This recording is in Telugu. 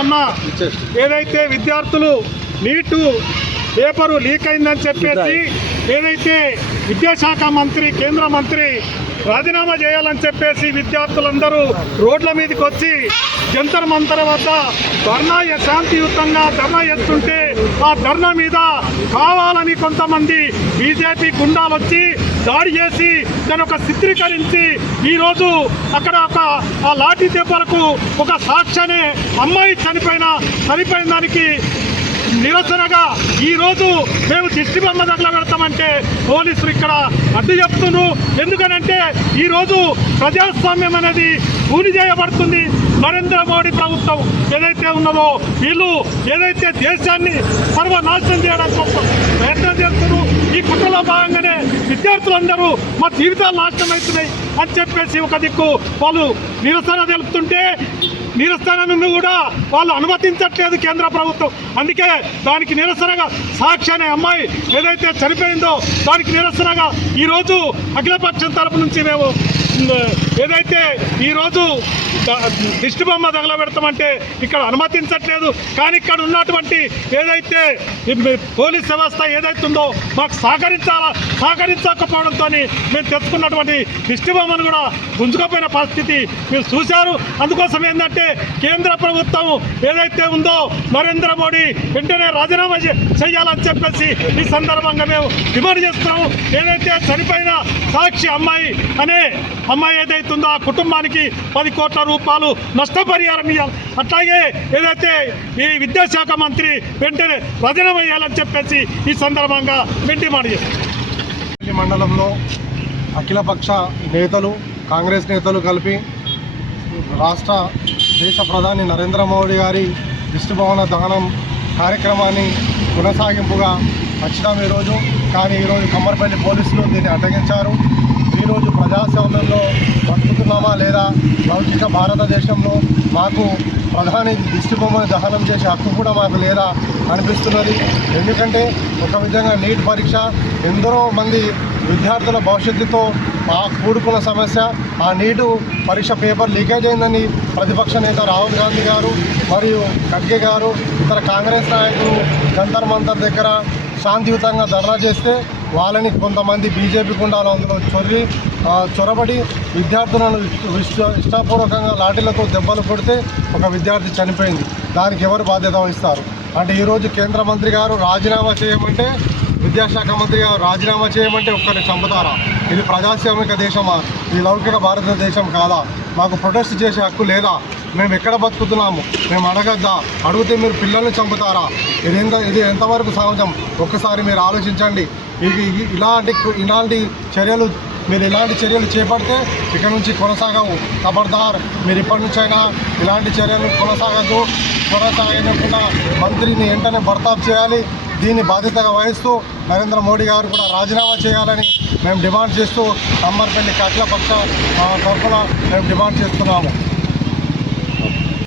మొన్న ఏదైతే విద్యార్థులు నీటు పేపరు లీక్ అయిందని చెప్పేసి ఏదైతే విద్యాశాఖ మంత్రి కేంద్ర మంత్రి రాజీనామా చేయాలని చెప్పేసి విద్యార్థులందరూ రోడ్ల మీదకి వచ్చి జంతర్ మంతర్ వద్ద శాంతియుతంగా ధర్నా చేస్తుంటే ఆ ధర్నా మీద కావాలని కొంతమంది బీజేపీ గుండాలు వచ్చి దాడి చేసి దాన్ని ఒక చిత్రీకరించి ఈరోజు అక్కడ ఆ లాఠీ దెబ్బలకు ఒక సాక్ష్యాన్ని అమ్మాయి చనిపోయిన దానికి నిరసనగా ఈరోజు మేము దిష్టి బొమ్మ తగలబెడతామంటే పోలీసులు ఇక్కడ అడ్డు చెప్తున్నారు. ఎందుకనంటే ఈరోజు ప్రజాస్వామ్యం అనేది కూలి చేయబడుతుంది. నరేంద్ర మోడీ ప్రభుత్వం ఏదైతే ఉన్నదో వీళ్ళు ఏదైతే దేశాన్ని సర్వనాశనం చేయడానికి కోసం ప్రయత్నం చేస్తున్నారు. ఈ కుట్రలో భాగంగానే విద్యార్థులందరూ మా జీవితాలు నాశనం అవుతున్నాయి అని చెప్పేసి ఒక దిక్కు వాళ్ళు నిరసన తెలుపుతుంటే నిరసనను కూడా వాళ్ళు అనుమతించట్లేదు కేంద్ర ప్రభుత్వం. అందుకే దానికి నిరసనగా సాక్షి అనే అమ్మాయి ఏదైతే చనిపోయిందో దానికి నిరసనగా ఈరోజు అఖిలపక్షం తరపు నుంచి మేము ఏదైతే ఈరోజు దిష్టి బొమ్మ తగలబెడతామంటే ఇక్కడ అనుమతించట్లేదు. కానీ ఇక్కడ ఉన్నటువంటి ఏదైతే పోలీస్ వ్యవస్థ ఏదైతే ఉందో మాకు సహకరించకపోవడంతో మేము తెచ్చుకున్నటువంటి దిష్టి బొమ్మను కూడా గుంజుకపోయిన పరిస్థితి మీరు చూశారు. అందుకోసం ఏంటంటే కేంద్ర ప్రభుత్వం ఏదైతే ఉందో నరేంద్ర మోడీ వెంటనే రాజీనామా చేయాలని చెప్పేసి ఈ సందర్భంగా మేము డిమాండ్ చేస్తున్నాము. ఏదైతే చనిపోయిన సాక్షి అమ్మాయి ఏదైతే ఉందో ఆ కుటుంబానికి 10 కోట్ల రూపాయలు నష్టపరిహారం ఇవ్వాలి. అట్లాగే ఏదైతే ఈ విద్యాశాఖ మంత్రి వెంటనే రాజీనామా చేయాలని చెప్పేసి ఈ సందర్భంగా మేము డిమాండ్ చేస్తాం. మండలంలో అఖిలపక్ష నేతలు కాంగ్రెస్ నేతలు కలిపి దేశ ప్రధాని నరేంద్ర మోడీ గారి దిష్టి భవన దహనం కార్యక్రమాన్ని కొనసాగింపుగా వచ్చినాం ఈరోజు. కానీ ఈరోజు కమ్మరపల్లి పోలీసులు దీన్ని అడ్డగించారు. ఈరోజు ప్రజాస్వామ్యంలో బతుకుతున్నామా లేదా, లౌకిక భారతదేశంలో మాకు ప్రధాని దిష్టి బొమ్మను దహనం చేసే హక్కు కూడా మాకు లేదా అనిపిస్తున్నది. ఎందుకంటే ఒక విధంగా నీట్ పరీక్ష ఎందరో మంది విద్యార్థుల భవిష్యత్తుతో కూడుకున్న సమస్య. ఆ నీటు పరీక్ష పేపర్ లీకేజ్ అయిందని ప్రతిపక్ష నేత రాహుల్ గాంధీ గారు మరియు ఖర్గే గారు ఇతర కాంగ్రెస్ నాయకులు జంతర్ మంతర్ దగ్గర శాంతియుతంగా ధర్నా చేస్తే వాళ్ళని కొంతమంది బీజేపీ గుండాలు అందులో చొరబడి విద్యార్థులను ఇష్టపూర్వకంగా లాఠీలతో దెబ్బలు కొడితే ఒక విద్యార్థి చనిపోయింది. దానికి ఎవరు బాధ్యత వహిస్తారు? అంటే ఈరోజు కేంద్ర మంత్రి గారు రాజీనామా చేయమంటే, విద్యాశాఖ మంత్రి గారు రాజీనామా చేయమంటే ఒక్కరిని చంపుతారా? ఇది ప్రజాస్వామిక దేశమా? ఇది లౌకిక భారతదేశం కాదా? మాకు ప్రొటెస్ట్ చేసే హక్కు లేదా? మేము ఎక్కడ బతుకుతున్నాము? మేము అడగద్దా? అడిగితే మీరు పిల్లల్ని చంపుతారా? ఇది ఎంతవరకు సహజం? ఒక్కసారి మీరు ఆలోచించండి. ఇలాంటి చర్యలు చేపడితే ఇక నుంచి కొనసాగవు. ఖబర్దార్, మీరు ఇప్పటి నుంచైనా ఇలాంటి చర్యలు కొనసాగకుండా మంత్రిని వెంటనే బర్తాఫ్ చేయాలి. దీన్ని బాధ్యతగా వహిస్తూ నరేంద్ర మోడీ గారు కూడా రాజీనామా చేయాలని మేము డిమాండ్ చేస్తూ కమ్మరపల్లి అఖిలపక్ష తరఫున మేము డిమాండ్ చేస్తున్నాము.